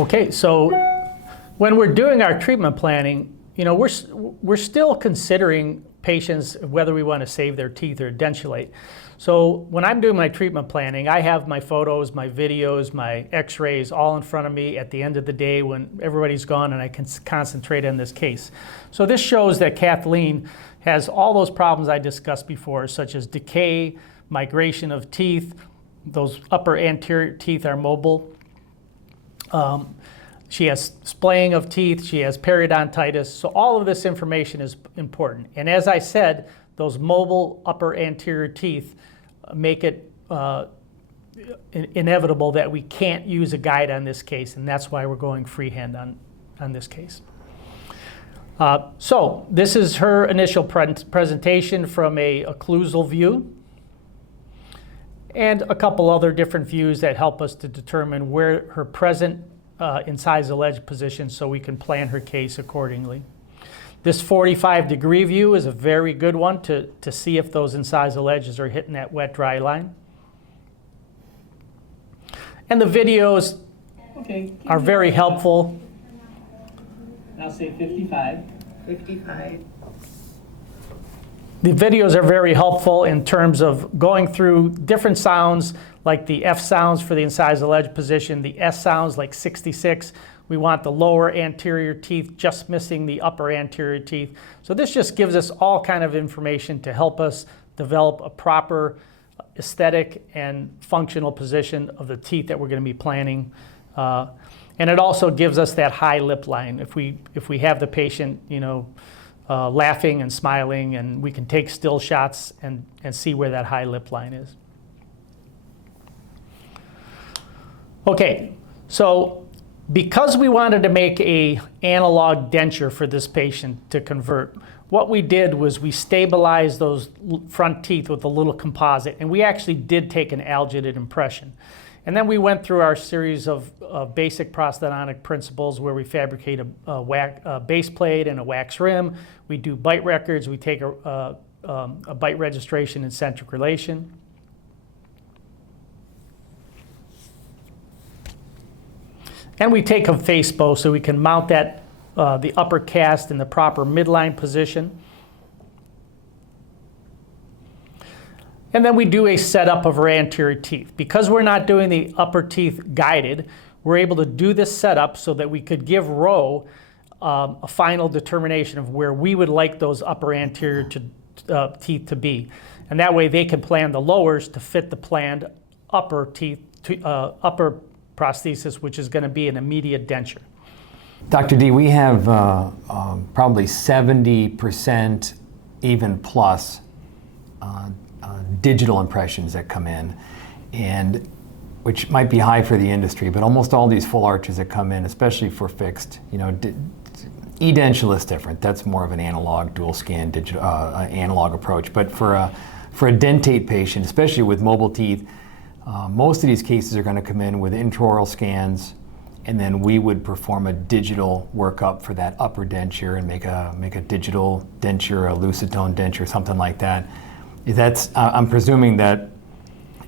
Okay, so when we're doing our treatment planning, you know, we're still considering patients whether we want to save their teeth or dentulate. So when I'm doing my treatment planning, I have my photos, my videos, my x-rays all in front of me at the end of the day when everybody's gone and I can concentrate on this case. So this shows that Kathleen has all those problems I discussed before, such as decay, migration of teeth, those upper anterior teeth are mobile. She has splaying of teeth, she has periodontitis, so all of this information is important. And as I said, those mobile upper anterior teeth make it inevitable that we can't use a guide on this case, and that's why we're going freehand on this case. So this is her initial presentation from a occlusal view, and a couple other different views that help us to determine where her present incisal edge position so we can plan her case accordingly. This 45-degree view is a very good one to see if those incisal edges are hitting that wet-dry line. And the videos are very helpful. I'll say 55. 55. The videos are very helpful in terms of going through different sounds, like the F sounds for the incisal edge position, the S sounds like 66. We want the lower anterior teeth just missing the upper anterior teeth. So this just gives us all kind of information to help us develop a proper aesthetic and functional position of the teeth that we're going to be planning. And it also gives us that high lip line. If we have the patient, you know, laughing and smiling, and we can take still shots and see where that high lip line is. Okay, so because we wanted to make a analog denture for this patient to convert, what we did was we stabilized those front teeth with a little composite, and we actually did take an alginate impression. And then we went through our series of basic prosthodontic principles where we fabricate a base plate and a wax rim. We do bite records. We take a bite registration and centric relation. And we take a face bow so we can mount that, the upper cast in the proper midline position. And then we do a setup of our anterior teeth. Because we're not doing the upper teeth guided, we're able to do this setup so that we could give Roe a final determination of where we would like those upper anterior teeth to be. And that way they can plan the lowers to fit the planned upper teeth, upper prosthesis, which is going to be an immediate denture. Dr. D, we have probably 70%, even plus, digital impressions that come in, and which might be high for the industry, but almost all these full arches that come in, especially for fixed, you know, edentulous is different. That's more of an analog dual scan digital analog approach. But for a dentate patient, especially with mobile teeth, most of these cases are going to come in with intraoral scans, and then we would perform a digital workup for that upper denture and make a digital denture, a lucitone denture, something like that. I'm presuming that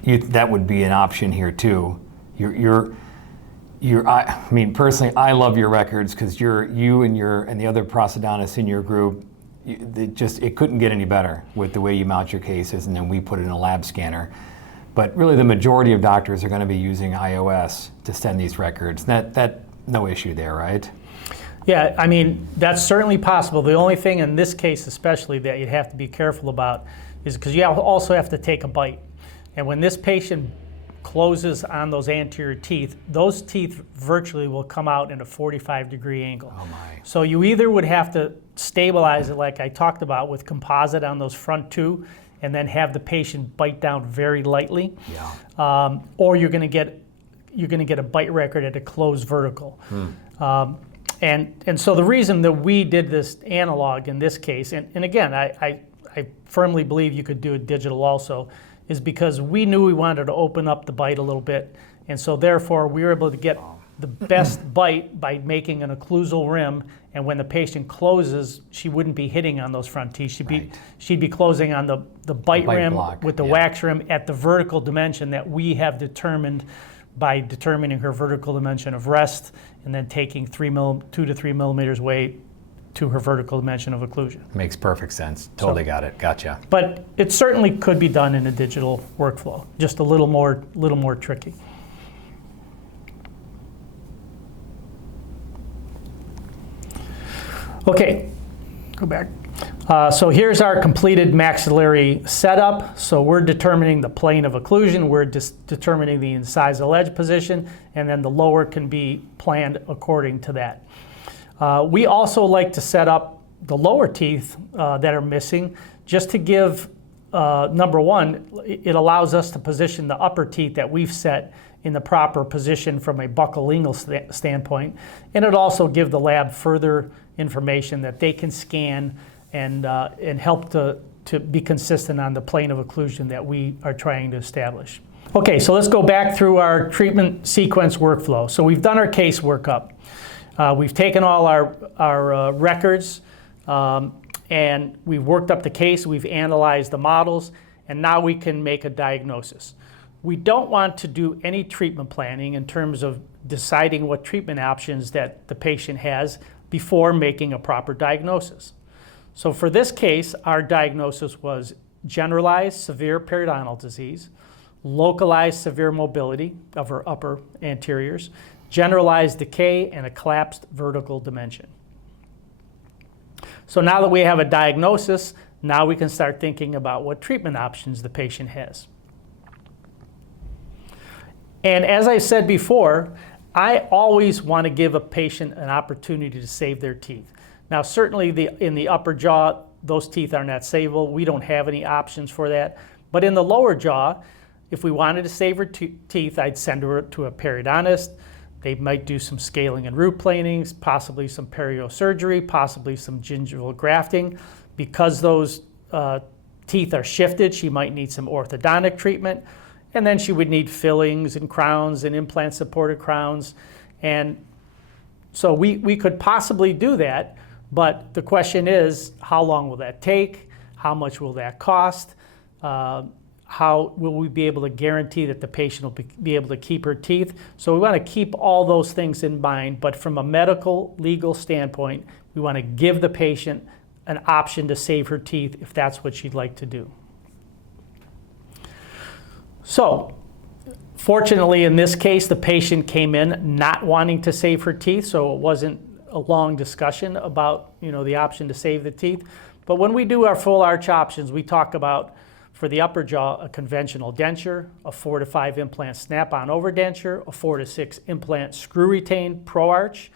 that would be an option here too. I mean, personally, I love your records because you and the other prosthodontists in your group, it couldn't get any better with the way you mount your cases, and then we put it in a lab scanner. But really, the majority of doctors are going to be using iOS to send these records. That no issue there, right? Yeah, I mean, that's certainly possible. The only thing in this case especially that you have to be careful about is because you also have to take a bite. And when this patient closes on those anterior teeth, those teeth virtually will come out in a 45-degree angle. Oh my. So you either would have to stabilize it like I talked about with composite on those front two, and then have the patient bite down very lightly, yeah. Or you're going to get a bite record at a closed vertical. And so the reason that we did this analog in this case, and again, I firmly believe you could do it digital also, is because we knew we wanted to open up the bite a little bit, and so therefore we were able to get the best bite by making an occlusal rim, and when the patient closes, she wouldn't be hitting on those front teeth. She'd be closing on the bite rim block, with the yeah. wax rim at the vertical dimension that we have determined by determining her vertical dimension of rest and then taking 2 to 3 millimeters away to her vertical dimension of occlusion. Makes perfect sense. Totally got it. Gotcha. But it certainly could be done in a digital workflow, just a little more tricky. Okay, go back. So here's our completed maxillary setup. So we're determining the plane of occlusion, we're determining the incisal edge position, and then the lower can be planned according to that. We also like to set up the lower teeth that are missing just to give, number one, it allows us to position the upper teeth that we've set in the proper position from a buccal standpoint, and it also give the lab further information that they can scan and help to be consistent on the plane of occlusion that we are trying to establish. Okay, so let's go back through our treatment sequence workflow. So we've done our case workup. We've taken all our records and we've worked up the case, we've analyzed the models, and now we can make a diagnosis. We don't want to do any treatment planning in terms of deciding what treatment options that the patient has before making a proper diagnosis. So for this case, our diagnosis was generalized severe periodontal disease, localized severe mobility of her upper anteriors, generalized decay, and a collapsed vertical dimension. So now that we have a diagnosis, now we can start thinking about what treatment options the patient has. And as I said before, I always want to give a patient an opportunity to save their teeth. Now, certainly in the upper jaw, those teeth are not savable. We don't have any options for that. But in the lower jaw, if we wanted to save her teeth, I'd send her to a periodontist. They might do some scaling and root planings, possibly some periosurgery, possibly some gingival grafting. Because those teeth are shifted, she might need some orthodontic treatment. And then she would need fillings and crowns and implant-supported crowns. And so we could possibly do that, but the question is, how long will that take? How much will that cost? How will we be able to guarantee that the patient will be able to keep her teeth? So we want to keep all those things in mind, but from a medical, legal standpoint, we want to give the patient an option to save her teeth if that's what she'd like to do. So, fortunately in this case, the patient came in not wanting to save her teeth, so it wasn't a long discussion about, the option to save the teeth. But when we do our full arch options, we talk about, for the upper jaw, a conventional denture, a 4 to 5 implant snap-on overdenture, a 4 to 6 implant screw-retained pro-arch,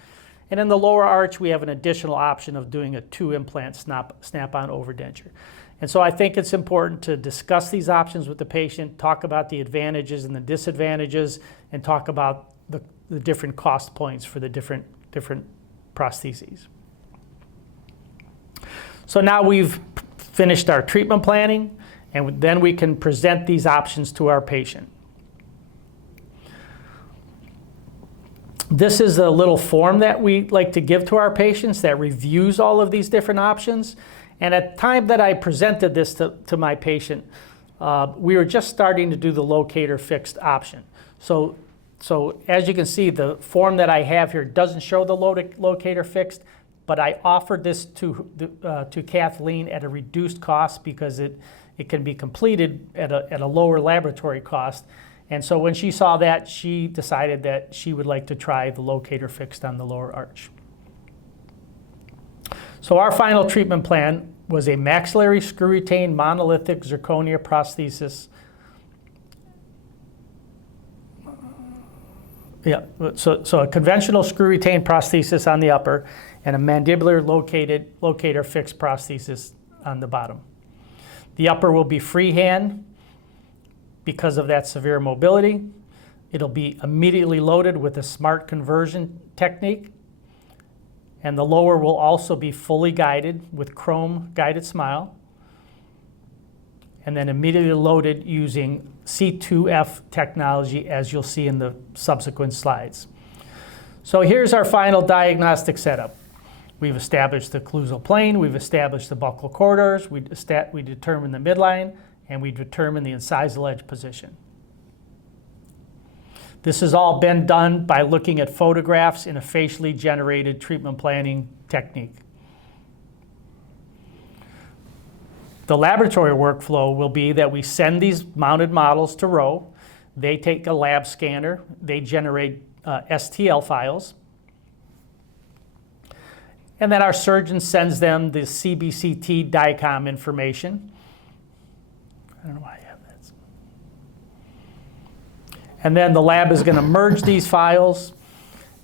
and in the lower arch, we have an additional option of doing a 2 implant snap-on overdenture. And so I think it's important to discuss these options with the patient, talk about the advantages and the disadvantages, and talk about the different cost points for the different prostheses. So now we've finished our treatment planning, and then we can present these options to our patient. This is a little form that we like to give to our patients that reviews all of these different options. And at the time that I presented this to my patient, we were just starting to do the Locator Fixed option. So as you can see, the form that I have here doesn't show the Locator Fixed, but I offered this to Kathleen at a reduced cost because it can be completed at a lower laboratory cost. And so when she saw that, she decided that she would like to try the Locator Fixed on the lower arch. So our final treatment plan was a maxillary screw-retained monolithic zirconia prosthesis. So a conventional screw-retained prosthesis on the upper and a mandibular Locator Fixed prosthesis on the bottom. The upper will be freehand because of that severe mobility. It'll be immediately loaded with a smart conversion technique. And the lower will also be fully guided with CHROME GuidedSMILE, and then immediately loaded using C2F technology, as you'll see in the subsequent slides. So here's our final diagnostic setup. We've established the occlusal plane, we've established the buccal corridors, we determined the midline, and we determined the incisal edge position. This has all been done by looking at photographs in a facially generated treatment planning technique. The laboratory workflow will be that we send these mounted models to Rowe. They take a lab scanner. They generate STL files. And then our surgeon sends them the CBCT DICOM information. I don't know why I have that. And then the lab is going to merge these files,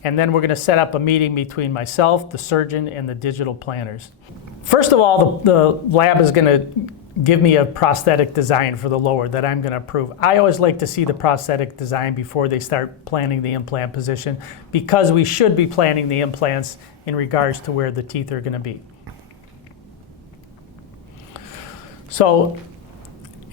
and then we're going to set up a meeting between myself, the surgeon, and the digital planners. First of all, the lab is going to give me a prosthetic design for the lower that I'm going to approve. I always like to see the prosthetic design before they start planning the implant position, because we should be planning the implants in regards to where the teeth are going to be. So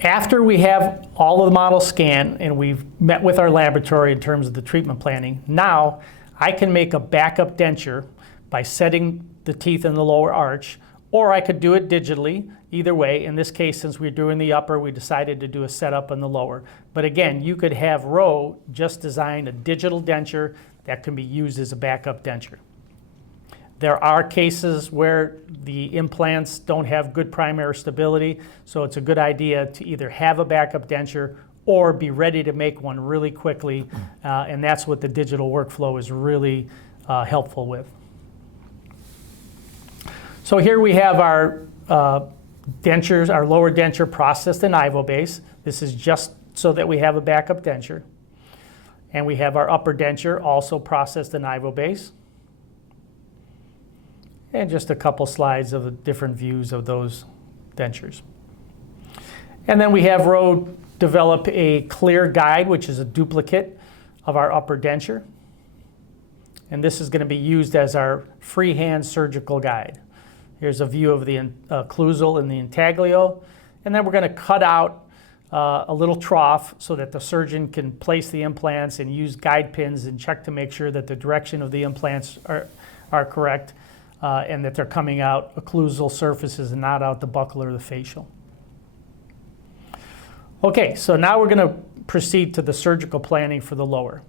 after we have all of the models scanned and we've met with our laboratory in terms of the treatment planning, now I can make a backup denture by setting the teeth in the lower arch, or I could do it digitally. Either way, in this case, since we're doing the upper, we decided to do a setup in the lower. But again, you could have Rowe just design a digital denture that can be used as a backup denture. There are cases where the implants don't have good primary stability, so it's a good idea to either have a backup denture or be ready to make one really quickly, and that's what the digital workflow is really helpful with. So here we have our dentures, our lower denture processed in IvoBase. This is just so that we have a backup denture. And we have our upper denture also processed in IvoBase. And just a couple slides of the different views of those dentures. And then we have Rowe develop a clear guide, which is a duplicate of our upper denture. And this is going to be used as our freehand surgical guide. Here's a view of the occlusal and the intaglio. And then we're going to cut out a little trough so that the surgeon can place the implants and use guide pins and check to make sure that the direction of the implants are correct and that they're coming out occlusal surfaces and not out the buccal or the facial. Okay, so now we're going to proceed to the surgical planning for the lower.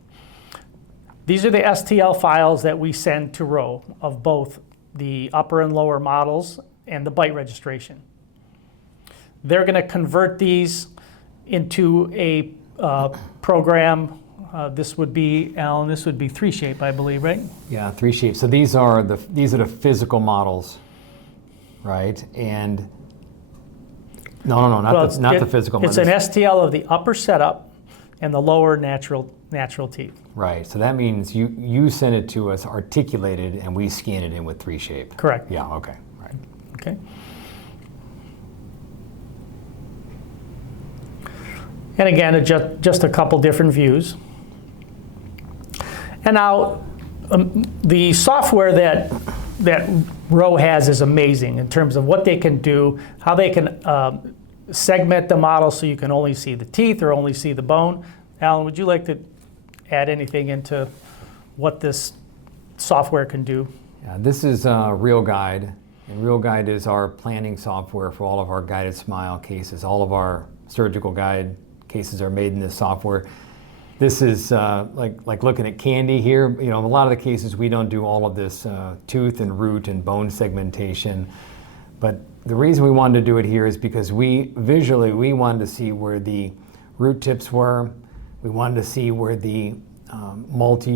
These are the STL files that we send to Rowe of both the upper and lower models and the bite registration. They're going to convert these into a program. This would be, Alan, this would be 3Shape, I believe, right? Yeah, 3Shape. So these are the physical models, right? And no, not the physical models. It's an STL of the upper setup and the lower natural teeth. Right. So that means you send it to us articulated and we scan it in with 3Shape. Correct. Yeah. Okay. Right. Okay. And again, just a couple different views. And now, the software that Rowe has is amazing in terms of what they can do, how they can segment the model so you can only see the teeth or only see the bone. Alan, would you like to add anything into what this software can do? Yeah, this is RealGuide, and RealGuide is our planning software for all of our GuidedSMILE cases. All of our surgical guide cases are made in this software. This is like looking at candy here. You know, in a lot of the cases we don't do all of this tooth and root and bone segmentation, but the reason we wanted to do it here is because we wanted to see where the root tips were. We wanted to see where the where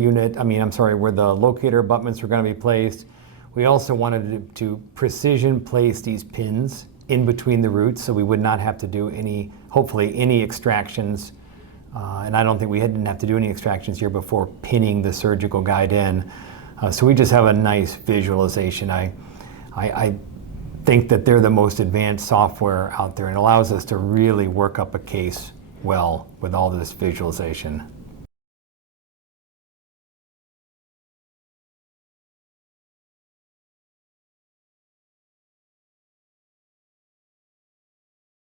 the locator abutments were going to be placed. We also wanted to precision place these pins in between the roots so we would not have to do hopefully any extractions. And I don't think we didn't have to do any extractions here before pinning the surgical guide in. So we just have a nice visualization. I think that they're the most advanced software out there and allows us to really work up a case well with all this visualization.